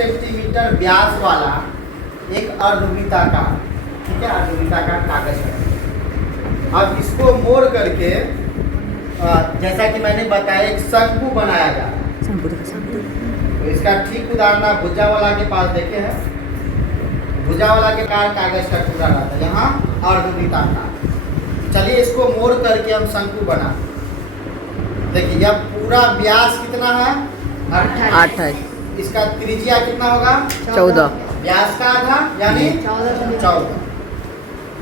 Centimetre व्यास वाला एक अर्धवृत्ताकार, ठीक है, अर्धवृत्ताकार कागज है। अब इसको मोड़ करके जैसा कि मैंने बताया एक शंकु बनाया जा रहा है। तो इसका ठीक उदाहरण आप भुजावाला के पास देखे हैं। भुजावाला के कार कागज का टुकड़ा रहता है, यहाँ अर्धवृत्ताकार। चलिए इसको मोड़ करके हम शंकु बना। देखिए अब पूरा व्यास कितना है? 28। इसका त्रिज्या कितना होगा? 14। व्यास का आधा यानी 14।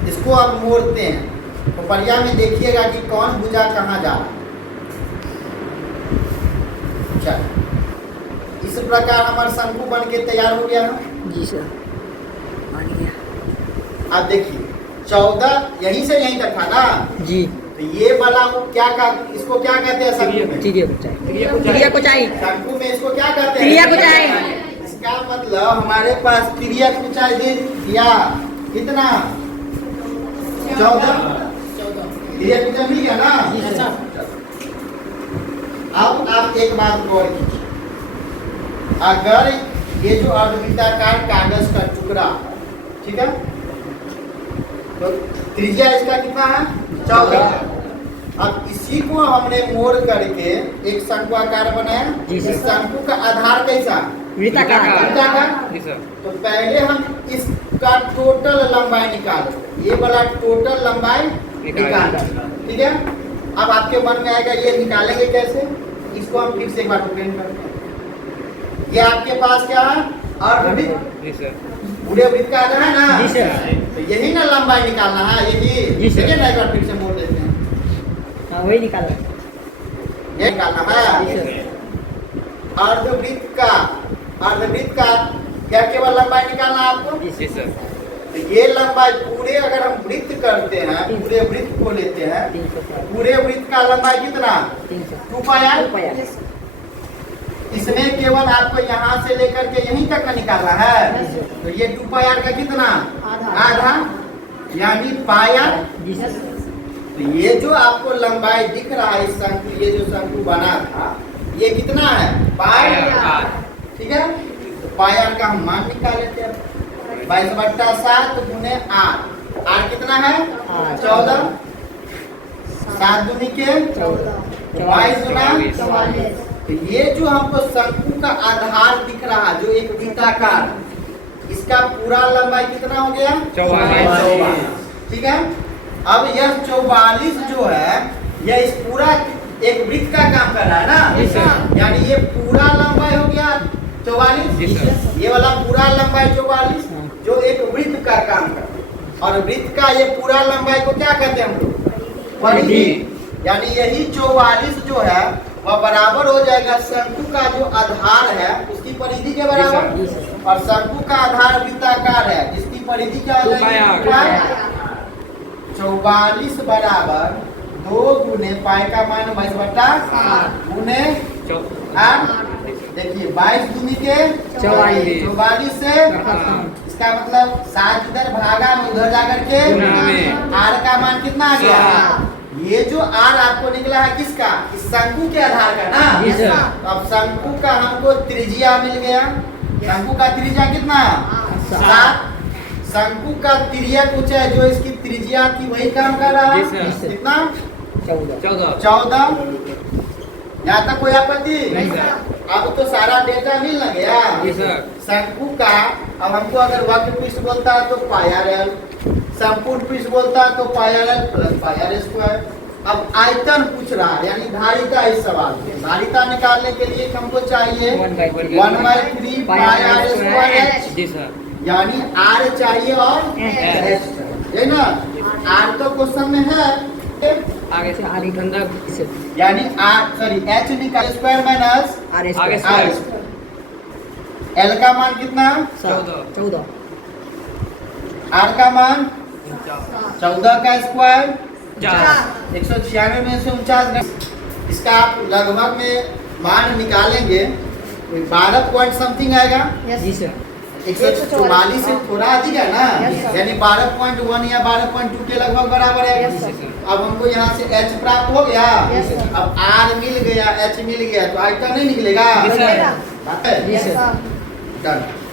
इसको आप मोड़ते हैं तो परिया में देखिएगा कि कौन भुजा कहाँ जा रहा है। चल इस प्रकार हमारा शंकु बन के तैयार हो गया है। जी सर, बन गया। अब देखिए 14 यहीं से यहीं तक था ना जी। तो ये वाला क्या का इसको क्या कहते हैं? शंकु में क्रिया कुचाई। शंकु में इसको क्या कहते हैं? क्रिया कुचाई। इसका मतलब हमारे पास क्रिया कुचाई दे दिया कितना? 14। क्रिया कुचाई मिल गया ना? अब आप एक बात गौर कीजिए, अगर ये जो अर्धवृत्ताकार कागज का टुकड़ा, ठीक है, तो त्रिज्या इसका कितना है? 14। अब इसी को हमने मोड़ करके एक शंकु आकार बनाया। इस शंकु का आधार कैसा? वृत्ताकार। तो पहले हम इसका टोटल लंबाई निकालें, ये वाला टोटल लंबाई निकाल, ठीक है। अब आपके मन में आएगा ये निकालेंगे कैसे? इसको हम फिर से एक बार रिप्रेजेंट करते हैं। ये आपके पास क्या है? अर्धवृत्त, पूरे वृत्त का आधार है ना? जी सर। तो यही ना लंबाई निकालना है, यही। ठीक है ना, एक बार फिर से मोड़ देते हैं। हाँ वही निकाला, ये निकालना है अर्धवृत्त का क्या केवल लंबाई निकालना है आपको? जी सर। तो ये लंबाई पूरे अगर हम वृत्त करते हैं, पूरे वृत्त को लेते हैं, पूरे वृत्त का लंबाई कितना? 2 पाई। इसमें केवल आपको यहाँ से लेकर के यहीं तक का निकालना है। तो ये 2 पाई का कितना? आधा यानी पाई। तो ये जो आपको लंबाई दिख रहा है, इस शंकु, ये जो शंकु बना था, ये कितना है? पाई, ठीक है। तो पाई का हम मान निकाल लेते हैं। 22/7 गुने 8। 8 कितना है? 14। 7 दूनी के 22 गुना 44। तो ये जो हमको शंकु का आधार दिख रहा, जो एक वृत्ताकार, इसका पूरा लंबाई कितना हो गया? 44। ठीक है। अब यह 44 जो है, यह इस पूरा एक वृत्त का काम कर रहा है ना, यानी ये पूरा लंबाई हो गया 44। ये वाला पूरा लंबाई 44 जो एक वृत्त का काम कर रहा है। और वृत्त का ये पूरा लंबाई को क्या कहते हैं हम लोग? परिधि। यानी यही 44 जो है वह बराबर हो जाएगा शंकु का जो आधार है उसकी परिधि के बराबर। और शंकु का आधार वृत्ताकार है जिसकी परिधि क्या हो जाएगी? 44 बराबर 2 गुने पाई का मान 22/8 गुने 8। देखिए 22 दूनी के 44 से इसका मतलब 7 इधर भागा में उधर जाकर के आर का मान कितना आ गया? ये जो आर आपको निकला है किसका? इस शंकु के आधार का ना। अब शंकु का हमको त्रिज्या मिल गया। शंकु का त्रिज्या कितना? 7। शंकु का तिर्यक ऊंचाई जो इसकी त्रिज्या थी वही काम कर रहा है। कितना? 14। यहाँ तक कोई आपत्ति? अब तो सारा डेटा मिल न गया। शंकु का अब हमको अगर वक्र पृष्ठ बोलता है तो पाई RL, संपूर्ण पृष्ठ बोलता है तो पाई RL plus pi R square. अब आयतन पूछ रहा है यानी धारिता इस सवाल में। धारिता निकालने के लिए हमको चाहिए 1/3 पाई R स्क्वायर H, यानी R चाहिए और H है ना। R तो क्वेश्चन में है, आगे से आर गंदा यानी H निकाल square minus r R। L का मान कितना? 14। R का मान 14 का स्क्वायर 196 में से 49। इसका आप लगभग में मान निकालेंगे 12 पॉइंट समथिंग आएगा। जी सर। 144 से थोड़ा अधिक है ना, यानी 12.1 या 12.2 के लगभग बराबर है। अब हमको यहाँ से H प्राप्त हो गया। अब R मिल गया, H मिल गया, तो आयतन नहीं निकलेगा? डन